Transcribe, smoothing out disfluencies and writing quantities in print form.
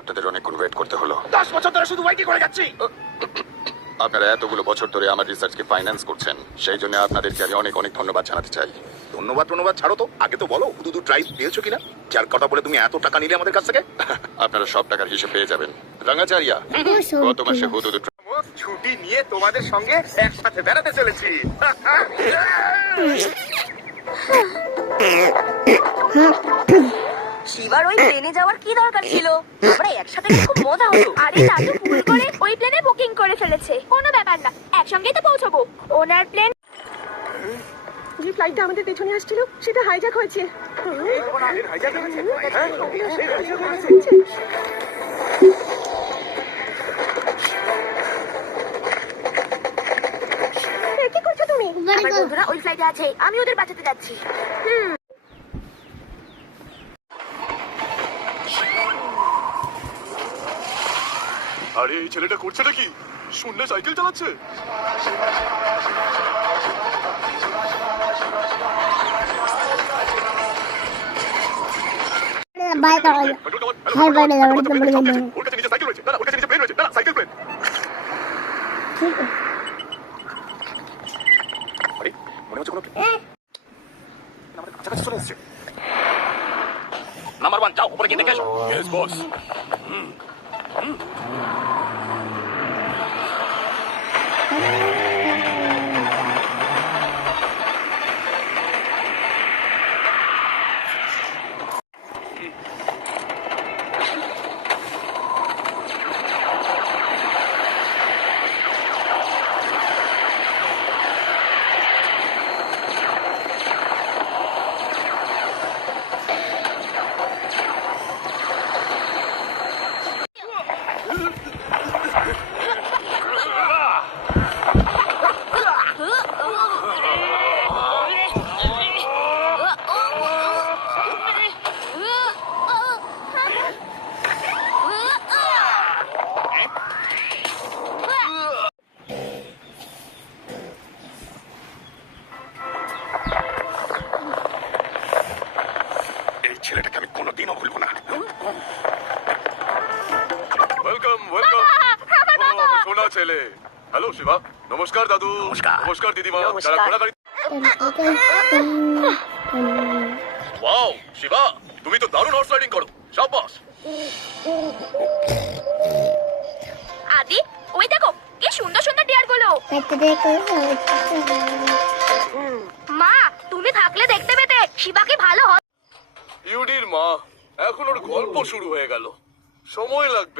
আপনাদের অনেকক্ষণ ওয়েট করতে হলো। 10 বছর ধরে শুধু ওয়াইটি করে যাচ্ছি। আপনারা এতগুলো বছর ধরে আমার রিসার্চকে ফাইন্যান্স করছেন, সেই জন্য আপনাদেরকে আমি অনেক অনেক ধন্যবাদ জানাতে চাই। ধন্যবাদ ছাড়ো তো, আগে তো বলো হুদুদু ট্রাইব পেয়েছো কিনা, যার কথা বলে তুমি এত টাকা নিলে আমাদের কাছ থেকে। আপনারা সব টাকার হিসেব পেয়ে যাবেন। রাঙ্গাচারিয়া, গত মাসে হুদুদু ছুটি নিয়ে তোমাদের সঙ্গে একসাথে বেড়াতে চলেছি। শিবার ওই প্লেনে যাওয়ার কি দরকার ছিল? আমরা একসাথে গেলে খুব মজা হতো। আরে দাদু ভুল করে ওই প্লেনে বুকিং করে ফেলেছে। কোনো ব্যাপার না, একসঙ্গেই তো পৌঁছবো। ওনার প্লেন যে ফ্লাইটটা আমাদের পেছনে আসছিল সেটা হাইজ্যাক হয়েছে। কি করছো তুমি? আমার বন্ধুরা ওই ফ্লাইটে আছে, আমি ওদের বাঁচাতে যাচ্ছি। আরে এই ছেলেটা করছেটা কি? শূন্য সাইকেল চালাচ্ছে। Bye bye. হাই বাই না ওর কাছে নিচে সাইকেল রয়েছে। না, ওর কাছে নিচে প্লেন রয়েছে। না, সাইকেল প্লেন। আরে মনে হচ্ছে কোনো আমাদের কাছাকাছি চলে এসেছে। নাম্বার 1 যাও উপরে গিয়ে দেখে এসো। Yes boss. এই ছেলেটাকে আমি কোনোদিনও ভুলবো না। Welcome welcome. সোনা ছেলে। হ্যালো শিবা। নমস্কার দাদু। নমস্কার। নমস্কার দিদিমা। নমস্কার। যারা ঘোড়াগাড়ি। ওয়াও শিবা, তুমি তো দারুণ হর্স রাইডিং করো। শাবাশ। আদি, ওই দেখো কি সুন্দর সুন্দর ডিয়ার গুলো। মা, তুমি থাকলে দেখতে পেতে শিবাকে ভালো হয়। ইউডির মা, এখন ওর গল্প শুরু হয়ে গেল। সময় লাগবে।